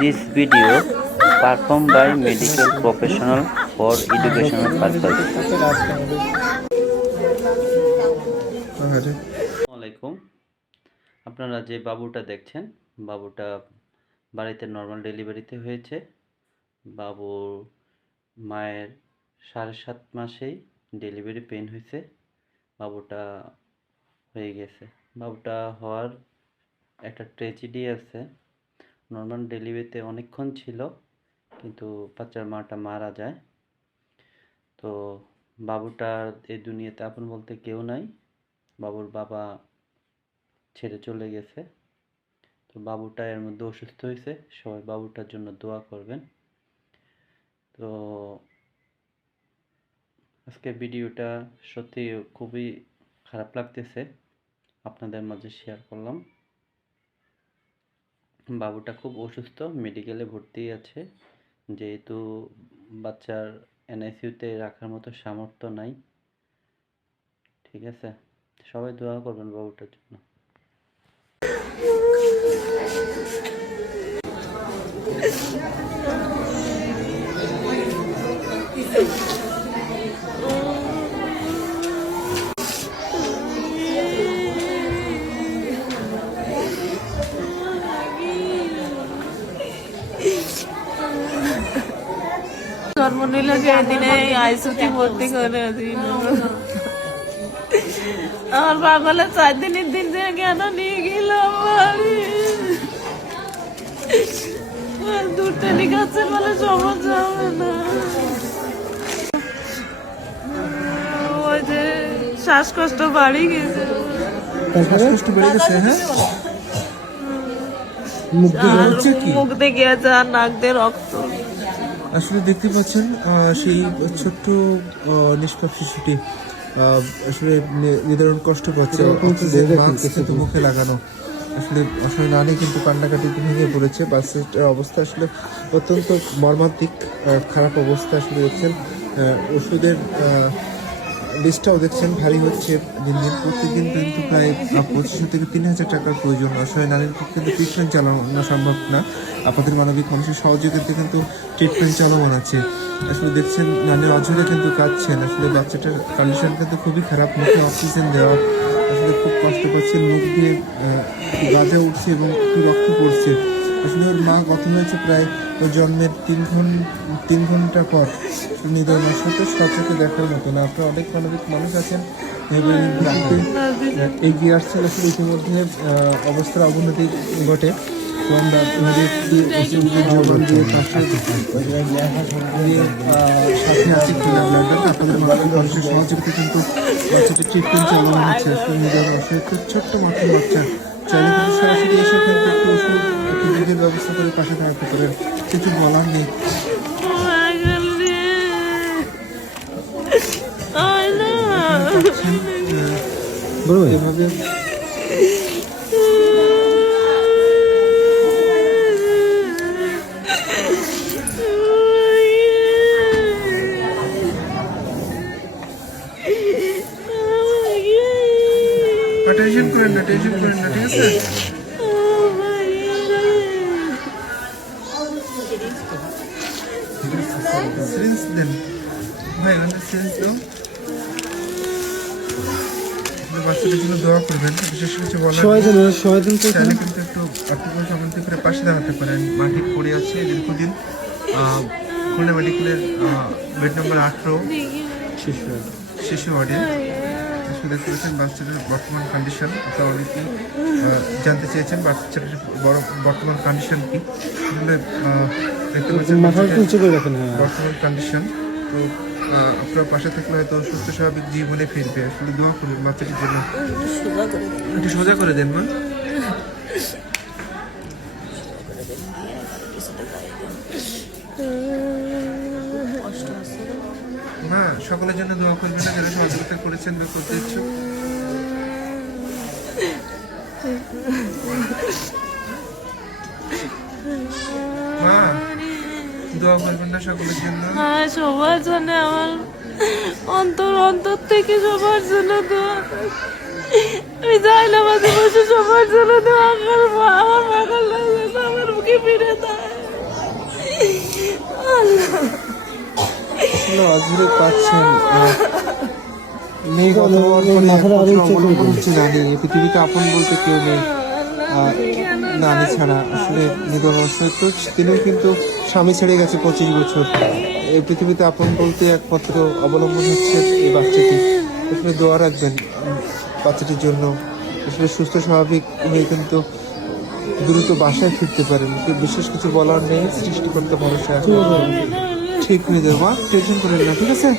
This video performed by medical professional for educational purpose. আসসালামাইকুম আপনারা যে বাবুটা দেখছেন বাবুটা বাড়িতে নর্মাল ডেলিভারিতে হয়েছে। বাবুর মায়ের সাড়ে সাত মাসেই ডেলিভারি পেন হয়েছে। বাবুটা হয়ে গেছে। বাবুটা হওয়ার একটা ট্রেজেডি আছে। নর্মাল ডেলিভারিতে অনেকক্ষণ ছিল, কিন্তু বাচ্চার মাটা মারা যায়। তো বাবুটার এই দুনিয়াতে আপন বলতে কেউ নাই। বাবুর বাবা ছেড়ে চলে গেছে। তো বাবুটা এর মধ্যে অসুস্থ হয়েছে। সবাই বাবুটার জন্য দোয়া করবেন। তো আজকে ভিডিওটা সত্যি খুবই খারাপ লাগতেছে। আপনাদের মাঝে শেয়ার করলাম। বাবুটা খুব অসুস্থ মেডিকেলে ভর্তি আছে। যেহেতু বাচ্চার এনআইসিউতে রাখার মতো সামর্থ্য নাই। ঠিক আছে? সবাই দোয়া করবেন বাবুটার জন্য। জন্ম নিল সেদিনে আইসুতি ভর্তি করে আমার পাগলে চার দিনের দিন যে কেন নিয়ে গেল বাড়ি? দূরটা লিখাচ্ছে বলে সমস্যা হবে না। ওই যে শ্বাসকষ্ট বাড়ি গেছে। শ্বাসকষ্ট বেড়ে গেছে হ্যাঁ? মুখ দিয়ে দেখে আর নাক দিয়ে রক্ত। আসলে দেখতে পাচ্ছেন আহ, সেই ছোট্ট নিষ্পাপ শিশুটি আহ, আসলে নিদারণ কষ্ট পাচ্ছে কিন্তু মুখে লাগানো। আসলে আসলে নানি কিন্তু কান্নাকাটি ভেঙে পড়েছে বাসের অবস্থা আসলে অত্যন্ত মর্মান্তিক খারাপ অবস্থা আসলে দেখছেন। ওষুধের লিস্টটাও দেখছেন, ভারী হচ্ছে দিন দিন প্রতিদিন কিন্তু প্রায় পঁচিশশো থেকে তিন হাজার টাকার প্রয়োজন আসলে নারীর পক্ষে কিন্তু ট্রিটমেন্ট চালানো সম্ভব না। আপনাদের মানবিক মানুষের সহযোগিতা কিন্তু ট্রিটমেন্ট চলমান আছে। আসলে দেখছেন নানির অঝরে কিন্তু কাঁদছেন। আসলে বাচ্চাটার কন্ডিশন কিন্তু খুবই খারাপ। মুখে অক্সিজেন দেওয়া। আসলে খুব কষ্ট পাচ্ছেন মুখ দিয়ে গাজা উঠছে এবং রক্ত পড়ছে। আসলে ওর মা গত হয়েছে প্রায় ওর জন্মের তিন ঘণ্টা তিন ঘণ্টা পর নিধন সাথে সচেতন দেখার মতো না। আপনারা অনেক মানবিক মানুষ আছেন এবং ভিত্তিতে এগিয়ে আসছেন আসলে ইতিমধ্যে অবস্থার অবনতি ঘটে। আমরা সাথে আছি কিনা আপনাদের মানবিক মানুষের সহযোগিতা কিন্তু ট্রিটমেন্ট চালানো হচ্ছে ছোট্ট মাত্র বাচ্চা চাইলে কিন্তু সরাসরি এসে কিন্তু একটু ওষুধ একটু দুধের ব্যবস্থা করে পাশে দাঁড়াতে পারেন কিছু বলার নেই। পাগল রে আয় না এভাবে টেনশন করেন না টেনশন করেন না ঠিক আছে? সিরিঞ্জ দেন ভাই আমাদের সিরিঞ্জ দাও আপনার বাচ্চাটার জন্য দোয়া করবেন বিশেষ কিছু বলার। চাইলে কিন্তু একটু আর্থিক সমান্তি করে পাশে দাঁড়াতে পারেন মাটি পড়ে আছে দীর্ঘদিন খুলনা মেডিকেলের বেড নম্বর আঠারো শিশু ওয়ার্ডে আসলে দেখতে পাচ্ছেন বাচ্চাটার বর্তমান কন্ডিশন আপনারা অনেকেই জানতে চেয়েছেন বাচ্চাটার বড় বর্তমান কন্ডিশন কি আসলে দেখতে পাচ্ছেন বাচ্চাটার বর্তমান কন্ডিশন তো আপনার পাশে থাকলে হয়তো সুস্থ স্বাভাবিক জীবনে ফিরবে। আসলে দোয়া বাচ্চাটির জন্য। একটু সোজা করে দেন মা। মা সকলের জন্য দোয়া করবেন না যারা সহযোগিতা করেছেন বা করতে ইচ্ছুক। দোয়া করবেন না সকলের জন্য। হ্যাঁ সবার জন্য আমার অন্তর অন্তর থেকে সবার জন্য দোয়া। আমি যাই না মাঝে বসে সবার জন্য দোয়া করব। আমার লাগছে আমার মুখে ফিরে দেয় পাচ্ছেন আহ, মেয়ে কথা হওয়ার পরে অবলম্বন হচ্ছে নানি পৃথিবীতে আপন বলতে কেউ নেই। নানি ছাড়া আসলে অসহায়ত্ব তিনিও কিন্তু স্বামী ছেড়ে গেছে পঁচিশ বছর। এই পৃথিবীতে আপন বলতে একমাত্র অবলম্বন হচ্ছে এই বাচ্চাটি। আসলে দোয়া রাখবেন বাচ্চাটির জন্য। আসলে সুস্থ স্বাভাবিক হয়ে কিন্তু দ্রুত বাসায় ফিরতে পারেন। বিশেষ কিছু বলার নেই সৃষ্টি করতে ভরসা। ঠিক হয়ে যাবে। মা টেনশন করেন না ঠিক আছে?